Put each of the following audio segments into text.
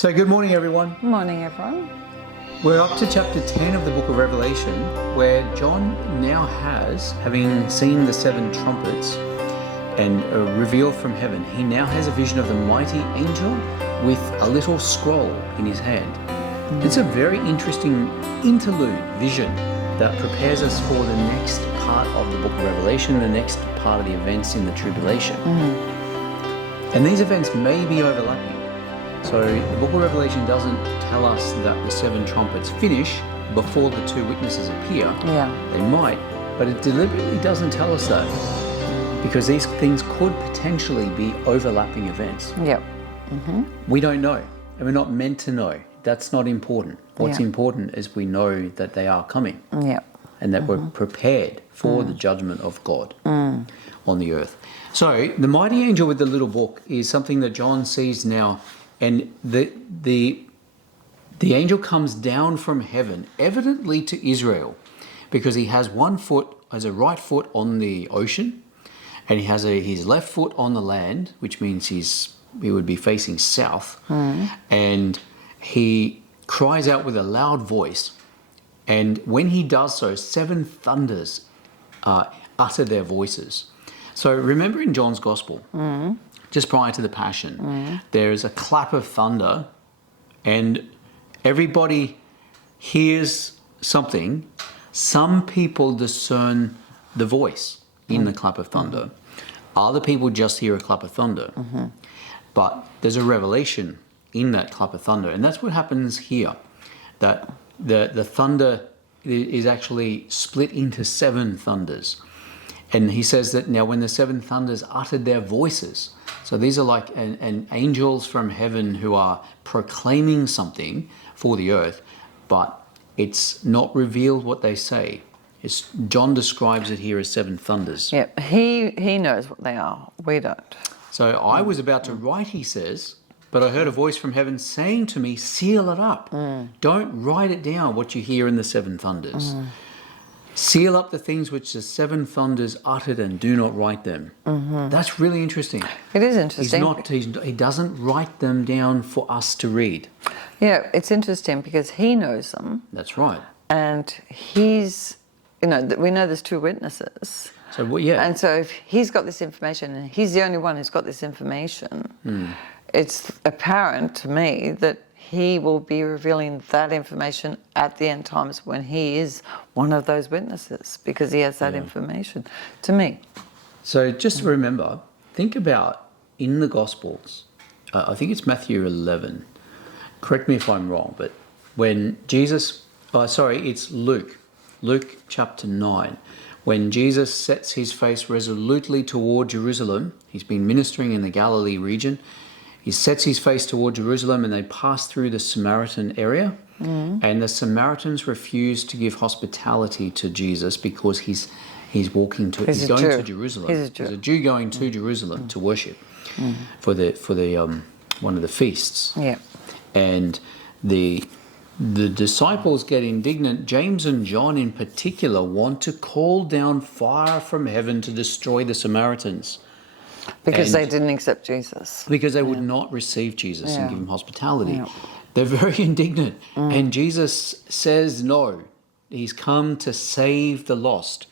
So good morning, everyone. Morning, everyone. We're up to chapter 10 of the book of Revelation, where John now has, having seen the seven trumpets and revealed from heaven, he now has a vision of the mighty angel with a little scroll in his hand. It's a very interesting interlude vision that prepares us for the next part of the book of Revelation, the next part of the events in the tribulation. And these events may be overlapping. So the book of Revelation doesn't tell us that the seven trumpets finish before the two witnesses appear. Yeah. They might, but it deliberately doesn't tell us that, because these things could potentially be overlapping events. Yep. We don't know, and we're not meant to know. That's not important. What's Yeah. important is we know that they are coming. Yep. And that we're prepared for the judgment of God on the earth. So the mighty angel with the little book is something that John sees now, and the angel comes down from heaven, evidently to Israel, because he has a right foot on the ocean, and he has his left foot on the land, which means he would be facing south, and he cries out with a loud voice. And when he does so, seven thunders utter their voices. So remember in John's Gospel, just prior to the Passion, there is a clap of thunder, and everybody hears something. Some people discern the voice in the clap of thunder. Other people just hear a clap of thunder. But there's a revelation in that clap of thunder, and that's what happens here. That the thunder is actually split into seven thunders. And he says that now when the seven thunders uttered their voices, so these are like angels from heaven who are proclaiming something for the earth, but it's not revealed what they say. John describes it here as seven thunders. Yep. He knows what they are. We don't. So I was about to write, he says, but I heard a voice from heaven saying to me, seal it up. Don't write it down, what you hear in the seven thunders. Seal up the things which the seven thunders uttered and do not write them. That's really interesting. It is interesting. He doesn't write them down for us to read. Yeah, it's interesting because he knows them. That's right. And he's, we know there's two witnesses. So, well, yeah. And so if he's got this information and he's the only one who's got this information, it's apparent to me that he will be revealing that information at the end times when he is one of those witnesses, because he has that information to me. So just remember, think about in the Gospels, I think it's Matthew 11, correct me if I'm wrong, but when Jesus, it's Luke chapter 9, when Jesus sets his face resolutely toward Jerusalem. He's been ministering in the Galilee region. He sets his face toward Jerusalem, and they pass through the Samaritan area. And the Samaritans refuse to give hospitality to Jesus because he's going to Jerusalem. He's a Jew going to Jerusalem to worship for the one of the feasts. Yeah. And the disciples get indignant. James and John in particular want to call down fire from heaven to destroy the Samaritans. Because they didn't accept Jesus. Because they would not receive Jesus and give him hospitality. They're very indignant. And Jesus says no. He's come to save the lost.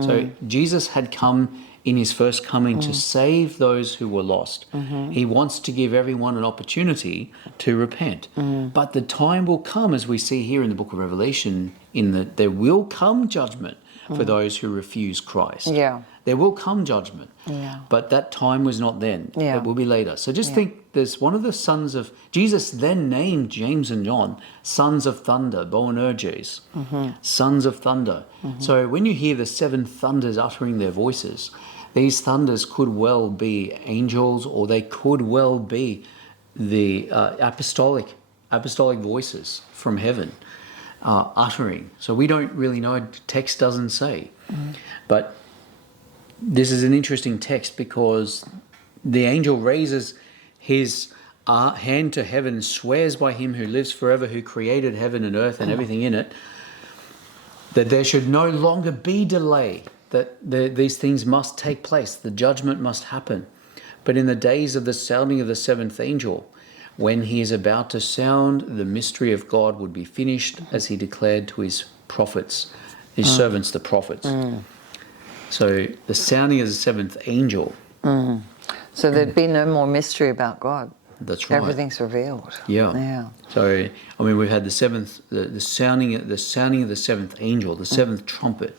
So Jesus had come in his first coming to save those who were lost. He wants to give everyone an opportunity to repent. But the time will come, as we see here in the book of Revelation, in that there will come judgment for those who refuse Christ. Yeah. There will come judgment. Yeah. But that time was not then. Yeah. It will be later. So just think, there's one of the sons of... Jesus then named James and John sons of thunder, Boanerges, sons of thunder. So when you hear the seven thunders uttering their voices, these thunders could well be angels, or they could well be the apostolic voices from heaven uttering. So we don't really know. Text doesn't say. But this is an interesting text because the angel raises his hand to heaven, swears by him who lives forever, who created heaven and earth and everything in it, that there should no longer be delay, that these things must take place, the judgment must happen. But in the days of the sounding of the seventh angel, when he is about to sound, the mystery of God would be finished, as he declared to his prophets, his servants, the prophets. So the sounding of the seventh angel. So there'd be no more mystery about God. That's right. Everything's revealed. Yeah. So I mean, we've had the seventh, the sounding of the seventh angel, the seventh trumpet,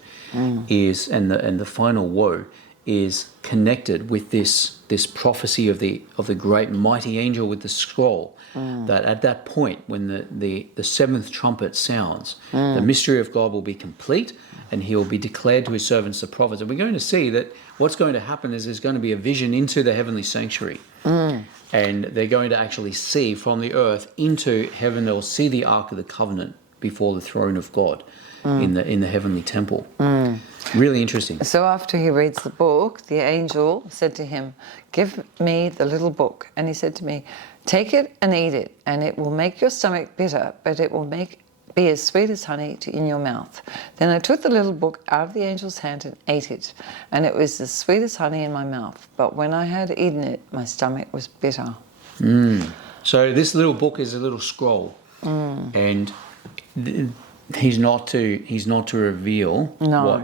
is and the final woe is connected with this prophecy of the great mighty angel with the scroll. That at that point, when the seventh trumpet sounds, the mystery of God will be complete, and he will be declared to his servants the prophets. And we're going to see that what's going to happen is there's going to be a vision into the heavenly sanctuary. And they're going to actually see from the earth into heaven. They'll see the Ark of the Covenant before the throne of God in the heavenly temple. Really interesting. So after he reads the book, the angel said to him, "Give me the little book." And he said to me, "Take it and eat it, and it will make your stomach bitter, but it will be as sweet as honey in your mouth." Then I took the little book out of the angel's hand and ate it, and it was as sweet as honey in my mouth. But when I had eaten it, my stomach was bitter. So this little book is a little scroll, and he's not to reveal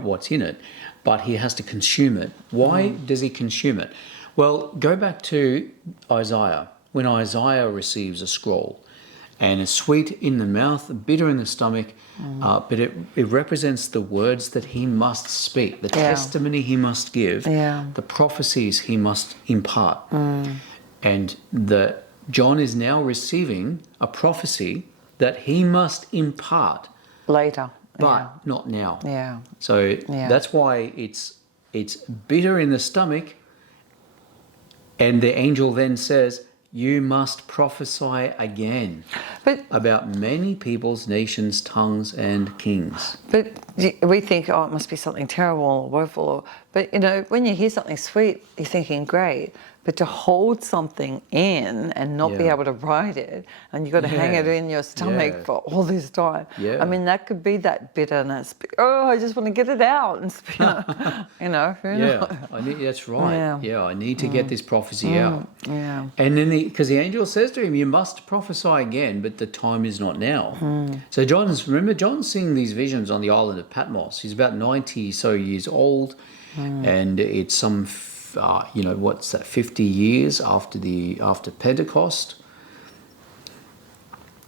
what's in it, but he has to consume it. Why does he consume it? Well, go back to Isaiah. When Isaiah receives a scroll, and it's sweet in the mouth, bitter in the stomach, but it represents the words that he must speak, the testimony he must give, the prophecies he must impart. And John is now receiving a prophecy that he must impart Later. but not now. Yeah. So that's why it's bitter in the stomach, and the angel then says, "You must prophesy again about many peoples, nations, tongues, and kings." But we think, oh, it must be something terrible or woeful. But, when you hear something sweet, you're thinking, great. But to hold something in and not be able to write it, and you've got to hang it in your stomach for all this time. I mean, that could be that bitterness. Oh, I just want to get it out. And, That's right. I need to get this prophecy out. Yeah. And then because the angel says to him, "You must prophesy again, but the time is not now." So John's seeing these visions on the island of Patmos. He's about 90 so years old, and it's some 50 years after Pentecost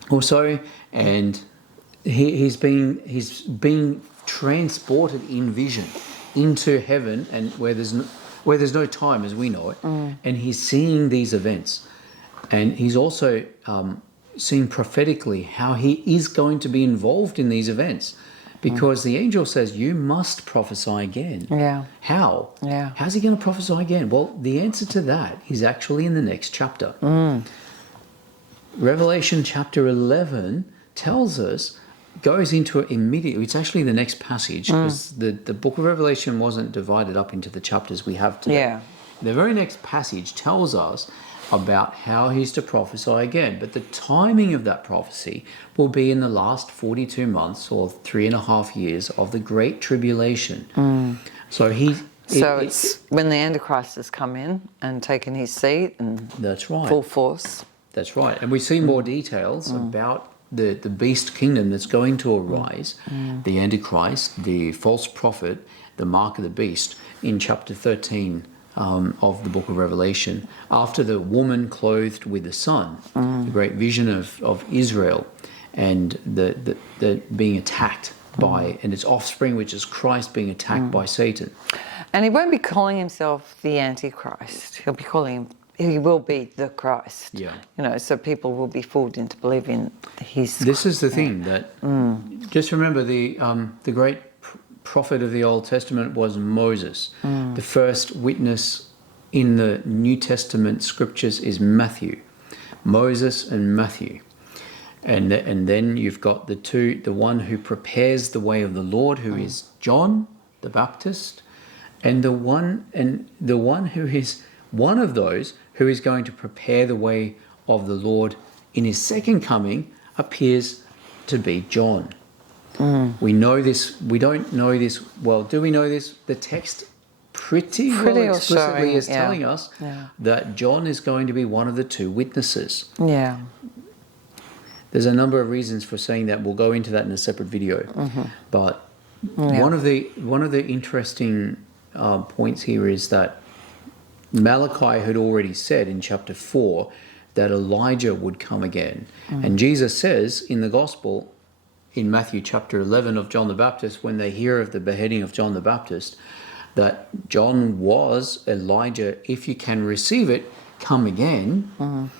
or so, and he's been transported in vision into heaven, and where there's no time as we know it, and he's seeing these events, and he's also seeing prophetically how he is going to be involved in these events. Because the angel says, "You must prophesy again." Yeah. How? Yeah. How's he going to prophesy again? Well, the answer to that is actually in the next chapter. Revelation chapter 11 tells us, goes into it immediately. It's actually the next passage, because the book of Revelation wasn't divided up into the chapters we have today. Yeah. The very next passage tells us about how he's to prophesy again. But the timing of that prophecy will be in the last 42 months or 3.5 years of the Great Tribulation. So it's when the Antichrist has come in and taken his seat and that's right. full force. That's right. And we see more details about the beast kingdom that's going to arise, the Antichrist, the false prophet, the mark of the beast, in chapter 13 of the book of Revelation, after the woman clothed with the sun, the great vision of Israel, and the being attacked by, and its offspring, which is Christ, being attacked by Satan. And he won't be calling himself the Antichrist. He will be the Christ. Yeah. So people will be fooled into believing he's... This is the thing that, just remember the great prophet of the Old Testament was Moses. The first witness in the New Testament scriptures is Matthew. Moses and Matthew. And then you've got the one who prepares the way of the Lord, who is John the Baptist, and the one who is one of those who is going to prepare the way of the Lord in his second coming appears to be John. We know this. We don't know this. Well, do we know this? The text pretty well Pretty explicitly showing, is yeah. telling us Yeah. that John is going to be one of the two witnesses. Yeah. There's a number of reasons for saying that. We'll go into that in a separate video. But one of the interesting points here is that Malachi had already said in chapter 4 that Elijah would come again. And Jesus says in the gospel, in Matthew chapter 11 of John the Baptist, when they hear of the beheading of John the Baptist, that John was Elijah. If you can receive it, come again.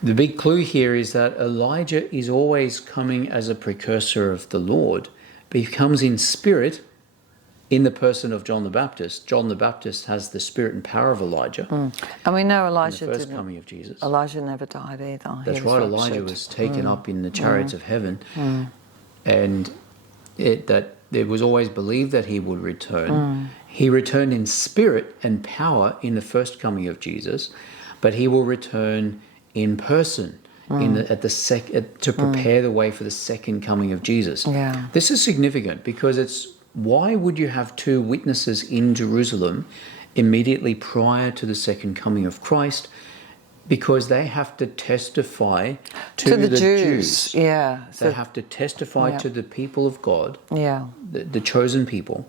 The big clue here is that Elijah is always coming as a precursor of the Lord, but he comes in spirit in the person of John the Baptist. John the Baptist has the spirit and power of Elijah. And we know In Elijah the 1st didn't. coming of Jesus. Elijah never died either. That's He was right. Elijah raptured. was taken up in the chariots of heaven, and that it was always believed that he would return. He returned in spirit and power in the first coming of Jesus, but he will return in person to prepare the way for the second coming of Jesus. Yeah. This is significant because why would you have two witnesses in Jerusalem immediately prior to the second coming of Christ? Because they have to testify to the Jews. Yeah. They have to testify to the people of God, the chosen people,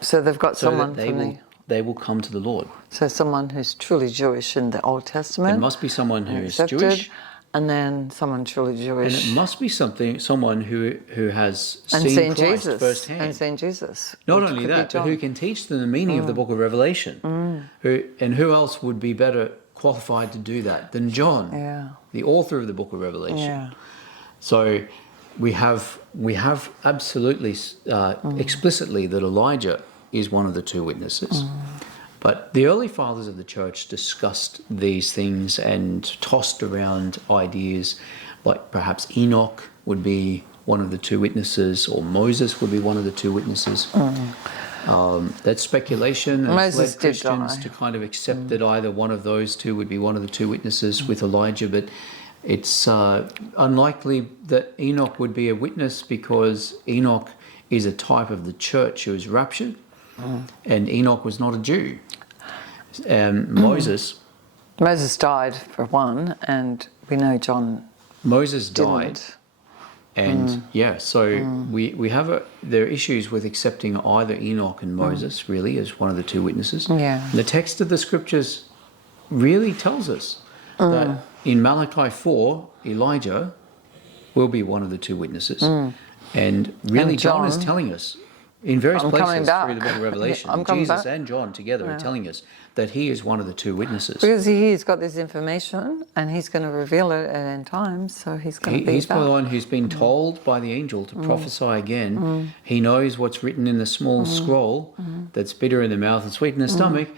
So they've got so someone that they will come to the Lord. So someone who's truly Jewish in the Old Testament. It must be someone who is accepted, Jewish. And then someone truly Jewish. And it must be someone who has and seen Christ Jesus firsthand. And seen Jesus. Not which only could be that, but John. who can teach them the meaning of the book of Revelation. Who else would be better qualified to do that than John, the author of the book of Revelation? Yeah. So we have absolutely explicitly that Elijah is one of the two witnesses. But the early fathers of the church discussed these things and tossed around ideas like perhaps Enoch would be one of the two witnesses, or Moses would be one of the two witnesses. That's speculation, and it's led Christians to kind of accept that either one of those two would be one of the two witnesses with Elijah, but it's unlikely that Enoch would be a witness because Enoch is a type of the church who is raptured, and Enoch was not a Jew. Moses died for one, and we know John Moses died. didn't. And we have there are issues with accepting either Enoch and Moses really as one of the two witnesses. Yeah. The text of the scriptures really tells us that in Malachi 4, Elijah will be one of the two witnesses. And really John is telling us in various places through the book of Revelation, Jesus and John together are telling us that he is one of the two witnesses. Because he's got this information and he's going to reveal it at end times, so he's going to be He's the one who's been told by the angel to prophesy again. He knows what's written in the small scroll that's bitter in the mouth and sweet in the stomach,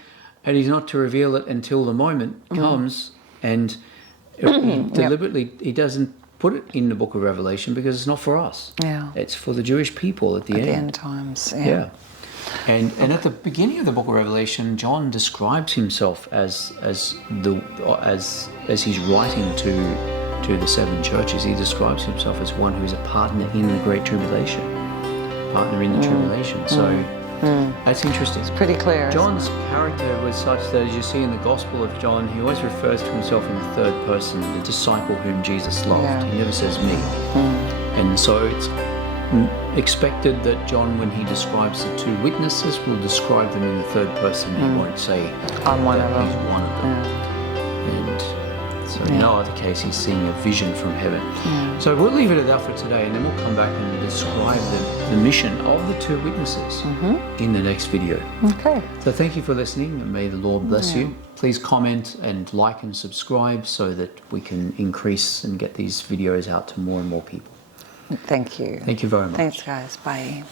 and he's not to reveal it until the moment comes. And deliberately, he doesn't put it in the book of Revelation because it's not for us. Yeah. It's for the Jewish people at the end. the end times. Yeah. And at the beginning of the book of Revelation, John describes himself as he's writing to the seven churches. He describes himself as one who is a partner in the great tribulation, partner in the tribulation. So that's interesting. It's pretty clear. John's character was such that, as you see in the Gospel of John, he always refers to himself in the third person, the disciple whom Jesus loved. Yeah. He never says me. And so it's expected that John, when he describes the two witnesses, will describe them in the third person. He won't say I'm one that of them. he's one of them. And so in no other case, he's seeing a vision from heaven. So we'll leave it at that for today, and then we'll come back and describe the mission of the two witnesses in the next video. Okay. So thank you for listening, and may the Lord bless you. Please comment and like and subscribe so that we can increase and get these videos out to more and more people. Thank you. Thank you very much. Thanks, guys. Bye.